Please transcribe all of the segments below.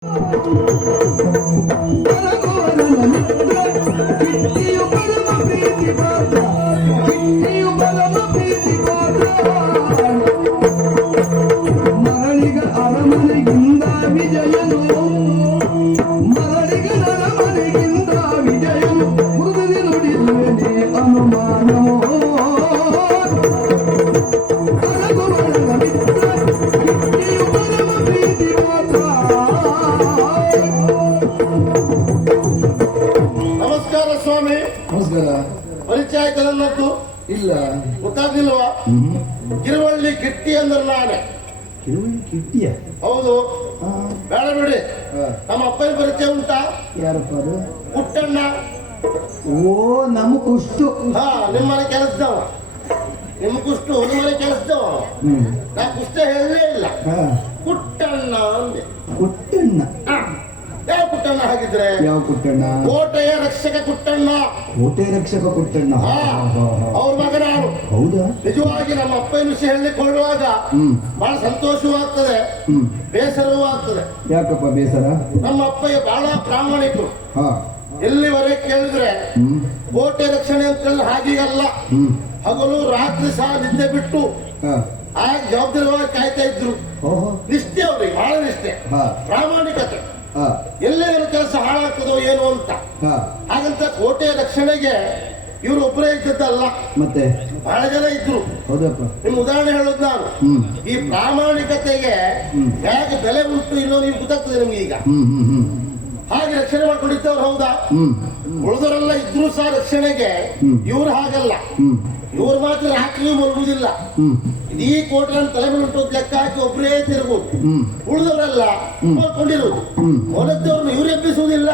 ಮರಳಿಗ ಅರಮನೆಗಿಂದ ವಿಜಯನು ಮೃದುವಿ ನುಡಿದುವೆ ಅನುಮಾನವೋ ನಮಸ್ಕಾರ ಸ್ವಾಮಿ. ನಮಸ್ಕಾರ. ಪರಿಚಯ ಆಯ್ತು ನನ್ನದ್ದು? ಇಲ್ಲ. ಗೊತ್ತಾಗ್ಲಿಲ್ವಾ? ಕಿರುವಳ್ಳಿ ಕಿಟ್ಟಿ ಅಂದ್ರೆ ನಾನೇ. ಕಿರುವಳ್ಳಿ ಕಿಟ್ಟಿಯ? ಹೌದು. ಬೇಡ ಬಿಡಿ. ನಮ್ಮ ಅಪ್ಪನ ಪರಿಚಯ ಉಂಟಾ? ಯಾರಪ್ಪ ಅದು? ಪುಟ್ಟಣ್ಣ. ಓ, ನಮ್ಮ ಕುಷ್ಟು. ಹಾ, ನಿಮ್ಮನೆ ಕೆಲಸದವ. ನಿಮ್ಮ ಕುಷ್ಟು ನಿಮ್ಮನೆ ಕೆಲಸದವ. ನಾ ಕುಷ್ಟ ಹೇಳಲೇ ಇಲ್ಲ. ಪುಟ್ಟಣ್ಣ ಅಂದೆ. ಪುಟ್ಟಣ್ಣ? ಯಾವ ಪುಟ್ಟಣ್ಣ ಹಾಗಿದ್ರೆ? ಯಾವ ಪುಟ್ಟಣ್ಣ? ಕೋಟೆಯ ರಕ್ಷಕ ಪುಟ್ಟಣ್ಣ. ಕೋಟೆ ರಕ್ಷಕ ಪುಟ್ಟಣ್ಣ. ಅವ್ರ ಮಗನ ಅವನು. ಹೌದಾ? ನಿಜವಾಗಿ ನಮ್ಮ ಅಪ್ಪನ ವಿಷಯ ಹೇಳಿಕೊಳ್ಳುವಾಗ ಬಹಳ ಸಂತೋಷವೂ ಆಗ್ತದೆ, ಬೇಸರವೂ ಆಗ್ತದೆ. ಯಾಕಪ್ಪ ಬೇಸರ? ನಮ್ಮ ಅಪ್ಪಯ್ಯ ಬಹಳ ಪ್ರಾಮಾಣಿಕರು. ಹಾ. ಎಲ್ಲಿವರೆಗೆ ಕೇಳಿದ್ರೆ ಕೋಟೆ ರಕ್ಷಣೆ ಅಂತ ಹೇಳಿದ್ರೆ ಹಾಗೀಗಲ್ಲ. ಹಗಲು ರಾತ್ರಿ ಸಹ ನಿದ್ದೆ ಬಿಟ್ಟು ಆ ಜವಾಬ್ದಾರಿವಾಗಿ ಕಾಯ್ತಾ ಇದ್ರು. ನಿಷ್ಠೆ ಅವ್ರಿಗೆ, ಬಹಳ ನಿಷ್ಠೆ, ಪ್ರಾಮಾಣಿಕತೆ. ಎಲ್ಲೇನು ಕೆಲಸ ಹಾಳಾಗ್ತದೋ ಏನು ಅಂತ. ಹಾಗಂತ ಕೋಟೆ ರಕ್ಷಣೆಗೆ ಇವರು ಒಬ್ಬರೇ ಇದ್ದದ್ದಲ್ಲ, ಮತ್ತೆ ಬಹಳ ಜನ ಇದ್ರು. ಹೌದಪ್ಪ. ನಿಮ್ ಉದಾಹರಣೆ ಹೇಳೋದು ನಾನು. ಈ ಪ್ರಾಮಾಣಿಕತೆಗೆ ಹೇಗೆ ಬೆಲೆ ಉಂಟು ಇಲ್ಲೋ ನೀವು ಗೊತ್ತಾಗ್ತದೆ ನಿಮ್ಗೆ ಈಗ. ಹಾಗೆ ರಕ್ಷಣೆ ಮಾಡ್ಕೊಂಡಿದ್ದವ್ರು ಹೌದಾ? ಉಳಿದವರೆಲ್ಲ ಇದ್ರು ಸಹ ರಕ್ಷಣೆಗೆ ಇವ್ರು ಹಾಗಲ್ಲ. ಇವ್ರು ಮಾತ್ರ ರಾತ್ರಿಯೂ ಮಲಗುವುದಿಲ್ಲ. ಇಡೀ ಕೋಟೆ ತಲೆ ಮೇಲೆ ಉಂಟು ಲೆಕ್ಕ ಹಾಕಿ ಒಬ್ಬರೇ ತಿರುಗುದು. ಉಳಿದವರೆಲ್ಲ ಮಲ್ಕೊಂಡಿರುವುದು. ಹೊರದ್ದವ್ರನ್ನ ಇವ್ರು ಎಬ್ಬಿಸುವುದಿಲ್ಲ.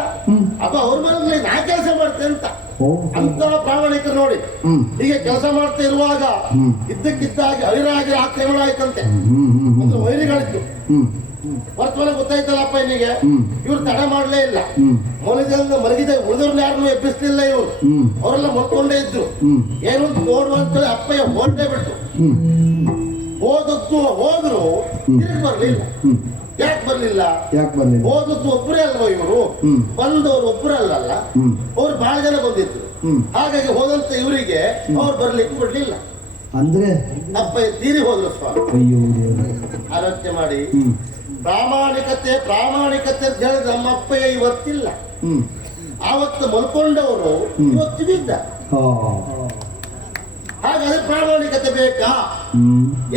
ಅಪ್ಪ ಅವ್ರ ಮನೆಯಲ್ಲಿ ನಾ ಕೆಲಸ ಮಾಡ್ತೇನೆ ಅಂತ ಅಂತ ಪ್ರಾಮಾಣಿಕರು ನೋಡಿ. ಹೀಗೆ ಕೆಲಸ ಮಾಡ್ತಾ ಇರುವಾಗ ಇದ್ದಕ್ಕಿದ್ದಾಗಿ ಹರಿರಾಗಿ ಆಕ್ರಮಣ ಆಯ್ತಂತೆ. ಮತ್ತು ವೈರಿಗಳಿತ್ತು. ವರ್ತಮಾನ ಗೊತ್ತಾಯ್ತಲ್ಲಪ್ಪ ಇನ್ನಿಗೆ. ಇವ್ರು ತಡ ಮಾಡಲೇ ಇಲ್ಲ. ಮಲಗಿದ ಉಳಿದವ್ರನ್ನ ಯಾರನ್ನು ಎಬ್ಬಿಸ್ಲಿಲ್ಲ ಇವ್ರು. ಅವರೆಲ್ಲ ಮಲ್ಕೊಂಡೇ ಇದ್ರು. ಏನು ನೋಡುವ ಅಂತೇಳಿ ಅಪ್ಪಯ್ಯ ಹೊರಟೇ ಬಿಟ್ಟು ಹೋದದ್ದು ಹೋದ್ರು ತಿರುಗಿ ಬರ್ಲಿಲ್ಲ. ಯಾಕೆ ಬರ್ಲಿಲ್ಲ? ಹೋದದ್ದು ಒಬ್ಬರೇ ಅಲ್ವ ಇವರು, ಬಂದವರು ಒಬ್ಬರೇ ಅಲ್ಲಲ್ಲ, ಅವ್ರು ಬಹಳ ಜನ ಬಂದಿದ್ರು. ಹಾಗಾಗಿ ಹೋದಂತ ಇವರಿಗೆ ಅವ್ರು ಬರ್ಲಿಕ್ಕೆ ಬಿಡ್ಲಿಲ್ಲ. ಅಂದ್ರೆ ಅಪ್ಪಯ್ಯ ತೀರಿ ಹೋದ್ರು ಸ್ವಾಮಿ. ಆಲೋಚನೆ ಮಾಡಿ. ಪ್ರಾಮಾಣಿಕತೆ ಪ್ರಾಮಾಣಿಕತೆ ಅಂತ ಹೇಳಿದ್ರೆ ನಮ್ಮ ಅಪ್ಪಯ್ಯ ಇವತ್ತಿಲ್ಲ. ಆವತ್ತು ಮಲ್ಕೊಂಡವರು ಇವತ್ತಿಗಿದ್ದ. ಹಾಗಾದ್ರೆ ಪ್ರಾಮಾಣಿಕತೆ ಬೇಕಾ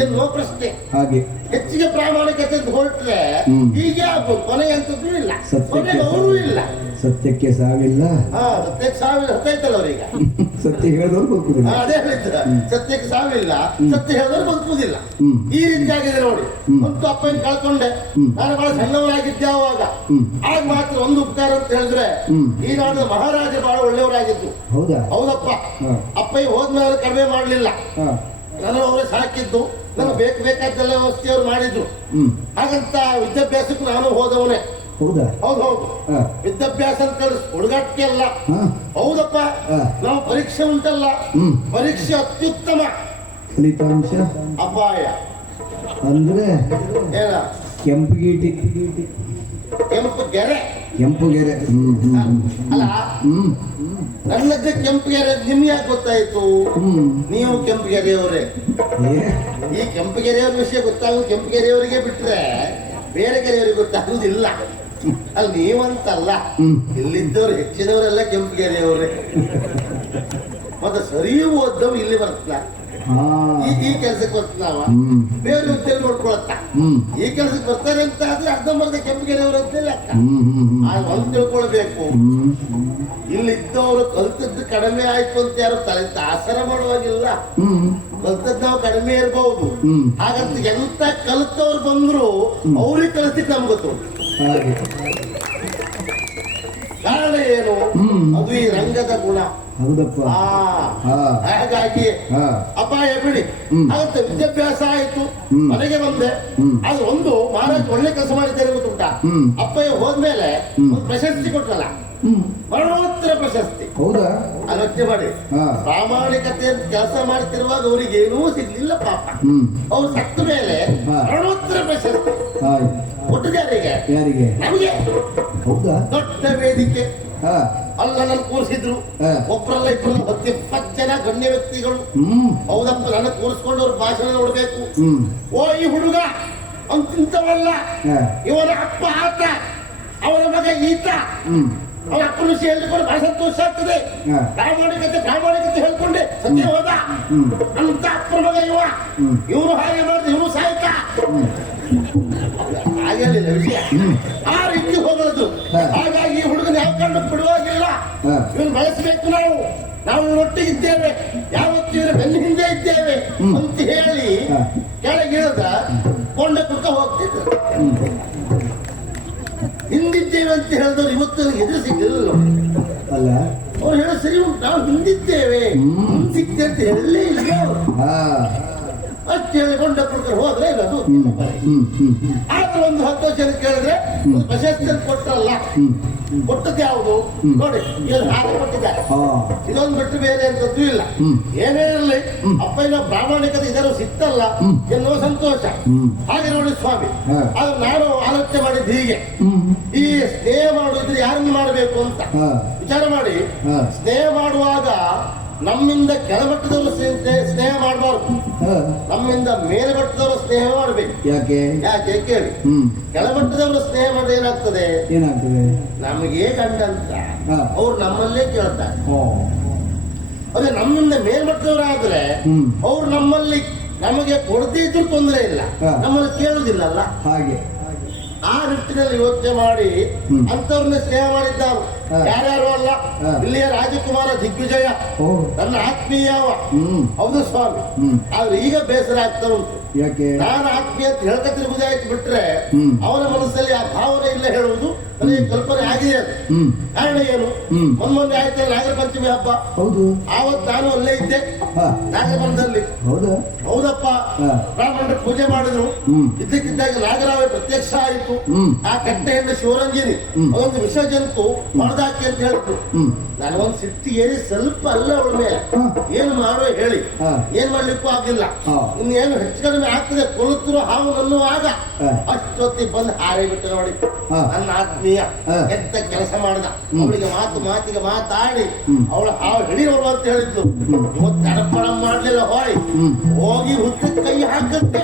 ಎನ್ನುವ ಪ್ರಶ್ನೆ. ಹಾಗೆ ಹೆಚ್ಚಿಗೆ ಪ್ರಾಮಾಣಿಕತೆ ಹೊರಟ್ರೆ ಹೀಗೆ ಆಗ್ಬೋದು. ಕೊನೆಗೆ ಅಂತದ್ದು ಇಲ್ಲ, ಕೊನೆಗೆ ಅವರು ಇಲ್ಲ. ಸತ್ಯಕ್ಕೆ ಸಾವಿಲ್ಲ. ಸತ್ಯಕ್ಕೆ ಸಾವಿಲ್ಲ ಹತ್ತೈತಲ್ಲ ಅವ್ರೀಗ. ಸತ್ಯ ಹೇಳಿದವ್ರು ಬದುಕುದಿಲ್ಲ. ಅದೇ ಹೇಳಿದ್ರ, ಸತ್ಯಕ್ಕೆ ಸಾವಿಲ್ಲ, ಸತ್ಯ ಹೇಳಿದವ್ರು ಬದುಕುವುದಿಲ್ಲ. ಈ ರೀತಿಯಾಗಿದೆ ನೋಡಿ. ಮತ್ತು ಅಪ್ಪನ ಕಳ್ಕೊಂಡೆ. ನಾನು ಬಹಳ ಸಣ್ಣವರಾಗಿದ್ದೆ ಆವಾಗ. ಆಗ ಮಾತ್ರ ಒಂದು ಉಪಕಾರ ಅಂತ ಹೇಳಿದ್ರೆ ಈ ನಾಡಿನ ಮಹಾರಾಜ ಬಹಳ ಒಳ್ಳೆಯವರಾಗಿದ್ರು. ಹೌದಪ್ಪ. ಅಪ್ಪಯ್ಯ ಹೋದ್ಮೇಲೆ ಕಡಿಮೆ ಮಾಡ್ಲಿಲ್ಲ. ನನ್ನ ಅವರೇ ಸಾಕಿದ್ದು. ನನಗೆ ಬೇಕಾದ್ದೆಲ್ಲ ವ್ಯವಸ್ಥೆಯವರು ಮಾಡಿದ್ರು. ಹಾಗಂತ ವಿದ್ಯಾಭ್ಯಾಸಕ್ಕೂ ನಾನು ಹೋದವನೇ. ಹೌದು. ವಿದ್ಯಾಭ್ಯಾಸ ಅಂತ ಹುಡುಗಾಟಿಕೆ ಅಲ್ಲ. ಹೌದಪ್ಪ. ನಾವು ಪರೀಕ್ಷೆ ಉಂಟಲ್ಲ, ಪರೀಕ್ಷೆ ಅತ್ಯುತ್ತಮ ಫಲಿತಾಂಶ ಅಪಾಯ. ಅಂದ್ರೆ ಏನ? ಕೆಂಪುಗೀಟಿ. ಕೆಂಪುಗೆರೆ ಅಲ್ಲ, ನನ್ನದ್ದೇ ಕೆಂಪುಗೆರೆ. ನಿಮ್ಗೆ ಯಾಕೆ ಗೊತ್ತಾಯ್ತು? ನೀವು ಕೆಂಪುಗೆರೆಯವರೇ. ಈ ಕೆಂಪುಗೆರೆಯವರ ವಿಷಯ ಗೊತ್ತಾಗೋದು ಕೆಂಪುಗೆರೆಯವರಿಗೆ ಬಿಟ್ರೆ ಬೇರೆ ಕೆರೆಯವರಿಗೆ ಗೊತ್ತಾಗುವುದಿಲ್ಲ. ಅಲ್ಲಿ ನೀವಂತಲ್ಲ, ಇಲ್ಲಿದ್ದವ್ರು ಹೆಚ್ಚಿನವರೆಲ್ಲ ಕೆಂಪುಗೆರೆಯವರೇ. ಮತ್ತೆ ಸರಿಯೂ ಓದ್ದವ್ ಇಲ್ಲಿ ಬರ್ತ ಈ ಕೆಲ್ಸಕ್ಕೆ ಬರ್ತಾವ, ಬೇರೆ ಉದ್ಯೋಗ ನೋಡ್ಕೊಳತ್ತ. ಈ ಕೆಲ್ಸಕ್ಕೆ ಬರ್ತಾರೆ ಅಂತ ಆದ್ರೆ ಅರ್ಧಂಬರ್ಧ ಕೆಂಪುಗೆರೆಯವರು ಅಂತ ಲೆಕ್ಕ. ಒಂದು ತಿಳ್ಕೊಳ್ಬೇಕು, ಇಲ್ಲಿದ್ದವರು ಕಲ್ತದ್ದು ಕಡಿಮೆ ಆಯ್ತು ಅಂತ ಯಾರು ತಲೆ ಆಸರ ಮಾಡುವಾಗಿಲ್ಲ. ಕಲ್ತದ್ದು ನಾವು ಕಡಿಮೆ ಇರಬಹುದು. ಹಾಗಂತ ಎಂತ ಕಲಿತವ್ರು ಬಂದ್ರು ಅವ್ರಿಗೆ ಕಲಿಸ್ಲಿಕ್ಕೆ ನಮ್ಗೆ ಗೊತ್ತು. ಕಾರಣ ಏನು? ಅದು ಈ ರಂಗದ ಗುಣ. ಹೌದಪ್ಪ. ಹಾಗಾಗಿ ಅಪಾಯ ಬಿಡಿ. ಹಾಗಂತ ವಿದ್ಯಾಭ್ಯಾಸ ಆಯ್ತು, ಮನೆಗೆ ಬಂದೆ. ಅದು ಒಂದು ಮಹಾರಾಜ್ ಒಳ್ಳೆ ಕೆಲಸ ಮಾಡಿದ್ದಾರೆ ಗೊತ್ತುಂಟ. ಅಪ್ಪಯ್ಯ ಹೋದ್ಮೇಲೆ ಒಂದು ಪ್ರಶಸ್ತಿ ಕೊಟ್ರಲ್ಲ, ಮರಣೋತ್ತರ ಪ್ರಶಸ್ತಿ. ಹೌದಾ? ಆಲೋಚನೆ ಮಾಡಿ, ಹಾ. ಪ್ರಾಮಾಣಿಕತೆ ಕೆಲಸ ಮಾಡ್ತಿರುವಾಗ ಅವ್ರಿಗೆ ಏನೂ ಸಿಗ್ಲಿಲ್ಲ ಪಾಪ. ಅವ್ರು ಸತ್ತ ಮೇಲೆ ಹಾ. ಮರಣೋತ್ತರ ಪ್ರಶಸ್ತಿ ಆಯ್ತು. ಕೊಟ್ಟಿದ್ದಾರಿಗೆ ಯಾರಿಗೆ? ನಮಗೆ. ಹೌದಾ? ದೊಡ್ಡ ವೇದಿಕೆ ಹಾ. ಅಲ್ಲ ನನ್ನ ಕೂರಿಸಿದ್ರು. ಹಾ. ಒಬ್ಬರಲ್ಲ ಇಬ್ಬರಲ್ಲ 10-20 ಜನ ಗಣ್ಯ ವ್ಯಕ್ತಿಗಳು. ಹೌದಪ್ಪ, ನನ್ನ ಕೂರಿಸ್ಕೊಂಡು ಅವ್ರ ಭಾಷಣ ನೋಡ್ಬೇಕು. ಓ ಈ ಹುಡುಗ ಅಂತಿಂತವಲ್ಲ, ಹಾ. ಇವನ ಅಪ್ಪ ಆತ, ಅವನ ಮಗ ಈತ, ಅವನ ಅಪ್ಪನ ವಿಷಯ ಹೇಳಿಕೊಂಡು ಬಹಳ ಸಂತೋಷ ಆಗ್ತದೆ. ಹಾ. ಪ್ರಾಮಾಣಿಕತೆ ಹೇಳ್ಕೊಂಡೆ ಸತ್ಯ ಹೋದ ಅಂತ ಅಪ್ಪನ ಮಗ ಇವ. ಇವನು ಹಾಗೆ ಮಾಡಿದ್ರೆ ಇವನು ಸಾಯ್ತ ಹಾಗೆ ಹೇಳಿಲ್ಲ ವಿಷಯ. ಆ ರೀತಿ ಹೋಗೋದು. ಹಾ. ಹಾಗಾಗಿ ಈ ಹುಡುಗನ ಯಾವ ಕಾರಣ ಬಿಡುವಾಗಿಲ್ಲ. ಹಾ. ಇವನು ಬೆಳೆಸಬೇಕು. ನಾವು ಒಟ್ಟಿಗಿದ್ದೇವೆ, ಯಾವತ್ತೂ ಇವರ ಬೆನ್ನ ಹಿಂದೆ ಇದ್ದೇವೆ ಅಂತ ಹೇಳಿ ಹಾ. ಕೆಳಗಿಳಿದ ಕೊಂಡ ಕುಟ್ಟ ಹೋಗ್ತಿದ್ರು. ಹಿಂದಿದ್ದೇವೆ ಅಂತ ಹೇಳಿದವ್ರು ಇವತ್ತು ಎದುರು ಸಿಗಲಿಲ್ಲ. ಅಲ್ಲ, ಅವ್ರು ಹೇಳೋ ಸರಿ ಉಂಟು, ನಾವು ಹಿಂದಿದ್ದೇವೆ ಸಿಕ್ತೆ ಅಂತ ಹೇಳಲೇ ಇಲ್ಲ. ಹಾ. ಅಷ್ಟು ಹೇಳಿಕೊಂಡ ಕುಡ್ಕೊಂಡು ಹೋದ್ರೆ ಅದು. ಆದ್ರೆ ಒಂದು 10 ವರ್ಷ ಕೇಳಿದ್ರೆ ಒಂದು ಪ್ರಶಸ್ತಿ ಕೊಟ್ಟರಲ್ಲ, ಕೊಟ್ಟದ್ದು ಯಾವುದು ನೋಡಿ, ಇಲ್ಲಿ ಹಾಗೆ ಕೊಟ್ಟಿದ್ದಾರೆ. ಹಾ. ಇದೊಂದು ಬಿಟ್ಟು ಬೇರೆ ಅಂತದ್ದು ಇಲ್ಲ. ಏನೇ ಇರಲಿ, ಅಪ್ಪನ ಪ್ರಾಮಾಣಿಕತೆ ಇದರ ಸಿಕ್ತಲ್ಲ ಎನ್ನುವ ಸಂತೋಷ. ಹಾಗೆ ನೋಡಿ ಸ್ವಾಮಿ, ಹಾ. ಆದ್ರೆ ನಾನು ಆಲೋಚನೆ ಮಾಡಿದ್ದು ಹೀಗೆ, ಈ ಸ್ನೇಹ ಮಾಡುವುದ್ರೆ ಯಾರನ್ನು ಮಾಡಬೇಕು ಅಂತ ಹಾ. ವಿಚಾರ ಮಾಡಿ. ಹಾ. ಸ್ನೇಹ ಮಾಡುವಾಗ ನಮ್ಮಿಂದ ಕೆಳಮಟ್ಟದವರು ಸ್ನೇಹ ಮಾಡಬಾರ್ದು, ಹಾ. ನಮ್ಮಿಂದ ಮೇಲ್ಮಟ್ಟದವರು ಸ್ನೇಹ ಮಾಡಬೇಕು. ಯಾಕೆ? ಯಾಕೆ ಕೇಳಿ, ಕೆಳಮಟ್ಟದವರು ಸ್ನೇಹ ಮಾಡಿದ್ರೆ ಏನಾಗ್ತದೆ? ಏನಾಗ್ತದೆ? ನಮಗೆ ಗಂಡ ಅಂತ ಹಾ. ಅವ್ರು ನಮ್ಮಲ್ಲೇ ಕೇಳ್ತಾರೆ. ಓ. ಅದೇ ನಮ್ಮಿಂದ ಮೇಲ್ಮಟ್ಟದವರಾದ್ರೆ ಅವ್ರು ನಮ್ಮಲ್ಲಿ ನಮಗೆ ಕೊಡದೇ ಇದ್ರೂ ತೊಂದರೆ ಇಲ್ಲ, ಹಾ. ನಮ್ಮಲ್ಲಿ ಕೇಳುದಿಲ್ಲಲ್ಲ. ಹಾಗೆ ಆ ನಿಟ್ಟಿನಲ್ಲಿ ಯೋಚನೆ ಮಾಡಿ ಅಂತವ್ರನ್ನ ಸ್ನೇಹ ಮಾಡಿದ್ದಾರು. ಹಾ. ಯಾರ್ಯಾರು ಅಲ್ಲ, ಹಾ. ಇಲ್ಲಿಯ ರಾಜಕುಮಾರ ದಿಗ್ವಿಜಯ ಓ. ನನ್ನ ಆತ್ಮೀಯ. ಹೌದು ಸ್ವಾಮಿ. ಆದ್ರೆ ಈಗ ಬೇಸರ ಆಗ್ತಾ ಉಂಟು. ಯಾಕೆ? ನಾನು ಆತ್ಮೀಯ ಅಂತ ಹೇಳ್ಕ ತಿರುಗುದಾಯ್ತು ಬಿಟ್ರೆ ಅವನ ಮನಸ್ಸಲ್ಲಿ ಆ ಭಾವನೆ ಇಲ್ಲ ಹೇಳುವುದು ನನಗೆ ಕಲ್ಪನೆ ಆಗಿದೆ. ಅದು ಕಾರಣ ಏನು? ಮೊನ್ನೆ ಆಯ್ತಲ್ಲ ನಾಗರ ಪಂಚಮಿ ಹಬ್ಬ. ಹೌದು. ಆವತ್ತು ನಾನು ಅಲ್ಲೇ ಇದ್ದೆ ಹಾ. ನಾಗಮನದಲ್ಲಿ. ಹೌದಾ? ಹೌದಪ್ಪ. ಹಾ. ಬ್ರಾಹ್ಮಣರು ಪೂಜೆ ಮಾಡಿದ್ರು. ಇದ್ದಕ್ಕಿದ್ದಾಗ ನಾಗರಾವ ಪ್ರತ್ಯಕ್ಷ ಆಯಿತು. ಆ ಕಟ್ಟೆಯಿಂದ ಶಿವರಂಜನಿ ಅದೊಂದು ವಿಷ ಜಂತು ಹೊಡೆದಾಕಿ ಅಂತ ಹೇಳಿದ್ರು. ನನಗೊಂದು ಸಿಟ್ಟಿ ಏರಿ ಸ್ವಲ್ಪ ಅಲ್ಲ ಅವಳ ಮೇಲೆ. ಏನು ಮಾಡೋ ಹೇಳಿ, ಹಾ. ಏನ್ ಮಾಡ್ಲಿಕ್ಕೂ ಆಗಿಲ್ಲ. ಹಾ. ಇನ್ನೇನು ಹೆಚ್ಚು ಕಡಿಮೆ ಆಗ್ತದೆ, ಕೊಳುತ್ತರು ಹಾವು ಅನ್ನುವಾಗ ಹಾ. ಅಷ್ಟೊತ್ತಿಗೆ ಬಂದು ಹಾರೇ ಬಿಟ್ಟು ನೋಡಿ. ಹಾ. ನನ್ನ ಆತ್ಮೀಯ ಹಾ. ಎಂತ ಕೆಲಸ ಮಾಡ್ದ. ಅವಳಿಗೆ ಮಾತಿಗೆ ಮಾತಾಡಿ ಅವಳ ಹಾವು ಹಿಡಿಯೋಳು ಅಂತ ಹೇಳಿದ್ಲು. ಇವತ್ತು ತಡಪಡ ಮಾಡ್ಲಿಲ್ಲ. ಹೋಗಿ ಹುತ್ತಕ್ಕೆ ಕೈ ಹಾಕತ್ತೆ,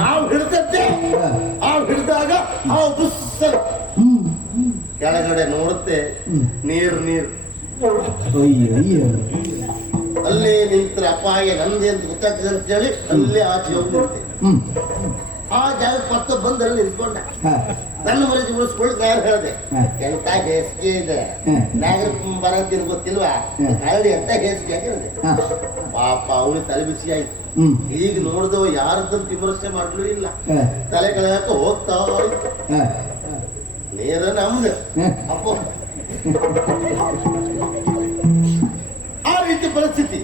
ಹಾವು ಹಿಡ್ತತ್ತೆ. ಹಾವು ಹಿಡಿದಾಗ ಹಾವು ಬುಸ್ಸ ಕೆಳಗಡೆ ನೋಡುತ್ತೆ, ನೀರು. ಅಯ್ಯೋ ಅಯ್ಯೋ. ಅಲ್ಲೇ ನಿಂತ್ರೆ ಅಪಾಯ ನಂದೆ ಅಂತ ಗೊತ್ತಾಗ್ತದೆ ಅಂತ ಹೇಳಿ ಅಲ್ಲೇ ಆಚೆ ಹೋಗಿ ನಿಂತೆ. ಆ ಜಾಗಕ್ಕೆ ಮತ್ತೆ ಬಂದು ಅಲ್ಲಿ ನಿಂತ್ಕೊಂಡ. ಹಾ. ನನ್ನ ಮನಸ್ಸು ಉಳಿಸ್ಕೊಳ್ಳಿ ನಾನು ಹೇಳಿದೆ, ಹಾ. ಎಂತ ಹೇಸಿಗೆ ಇದೆ ನಾಗರ ಬರಂತೀನಿ ಗೊತ್ತಿಲ್ವಾ, ಕರಡಿ ಎಂತ ಹೇಸಿಗೆ ಹೇಳಿದೆ. ಪಾಪ ಅವಳು ತಲೆ ಬಿಸಿ ಆಯ್ತು. ಈಗ ನೋಡಿದವ ಯಾರದ್ದನ್ನು ವಿಮರ್ಶೆ ಮಾಡ್ಲೂ ಇಲ್ಲ, ತಲೆ ಕೆಳಕ ಹೋಗ್ತಾ ಇತ್ತು. ನೇರ ನಮ್ದು ಅಪ್ಪ. ಆ ರೀತಿ ಪರಿಸ್ಥಿತಿ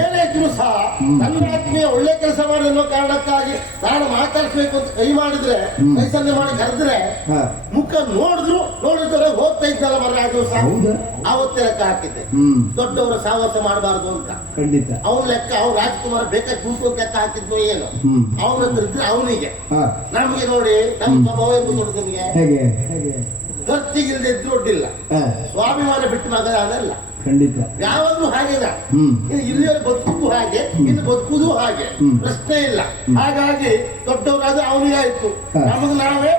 ಏನೇ ಇದ್ರು ಸಹ ನನ್ನ ಆತ್ಮೀಯ ಒಳ್ಳೆ ಕೆಲಸ ಮಾಡಿ ಅನ್ನೋ ಕಾರಣಕ್ಕಾಗಿ ನಾನು ಮಾತಾಡ್ಸ್ಬೇಕು ಅಂತ ಕೈ ಮಾಡಿದ್ರೆ, ಕೈ ಸನ್ನೆ ಮಾಡಿ ಕರೆದ್ರೆ ಮುಖ ನೋಡಿದ್ರೆ ಹೋಗ್ತಾ ಇದ್ದಲ್ಲ ಮರ ಆ ದಿವಸ. ಆವತ್ತೇ ಲೆಕ್ಕ ಹಾಕಿದ್ದೆ, ದೊಡ್ಡವರು ಸಾಹಸ ಮಾಡಬಾರ್ದು ಅಂತ. ಖಂಡಿತ ಅವನ ಲೆಕ್ಕ ಅವ್ನು ರಾಜ್ಕುಮಾರ್ ಬೇಕಾಗಿ ಗುಂಪು ಲೆಕ್ಕ ಹಾಕಿದ್ನು ಏನು ಅವನ ಹತ್ರ ಇದ್ರೆ ಅವನಿಗೆ. ನಮ್ಗೆ ನೋಡಿ ನಮ್ಮ ಸ್ವಭಾವ ಎಂದು ದೊಡ್ಡದನಿಗೆ ಖರ್ಚಿಗಿಲ್ದೆ ಇದ್ರು ಒಡ್ಡಿಲ್ಲ, ಸ್ವಾಭಿಮಾನ ಬಿಟ್ಟು ಮಗ ಅದಲ್ಲ. ಖಂಡಿತ ಯಾವಾಗ್ಲೂ ಹಾಗೆಲ್ಲ. ಇಲ್ಲಿಯವರು ಬದುಕುದು ಹಾಗೆ, ಇನ್ನು ಬದುಕುದು ಹಾಗೆ, ಪ್ರಶ್ನೆ ಇಲ್ಲ. ಹಾಗಾಗಿ ದೊಡ್ಡವರಾದ ಅವನಿಗೆ ಆಯ್ತು, ನಮಗೆ ನಾವೇ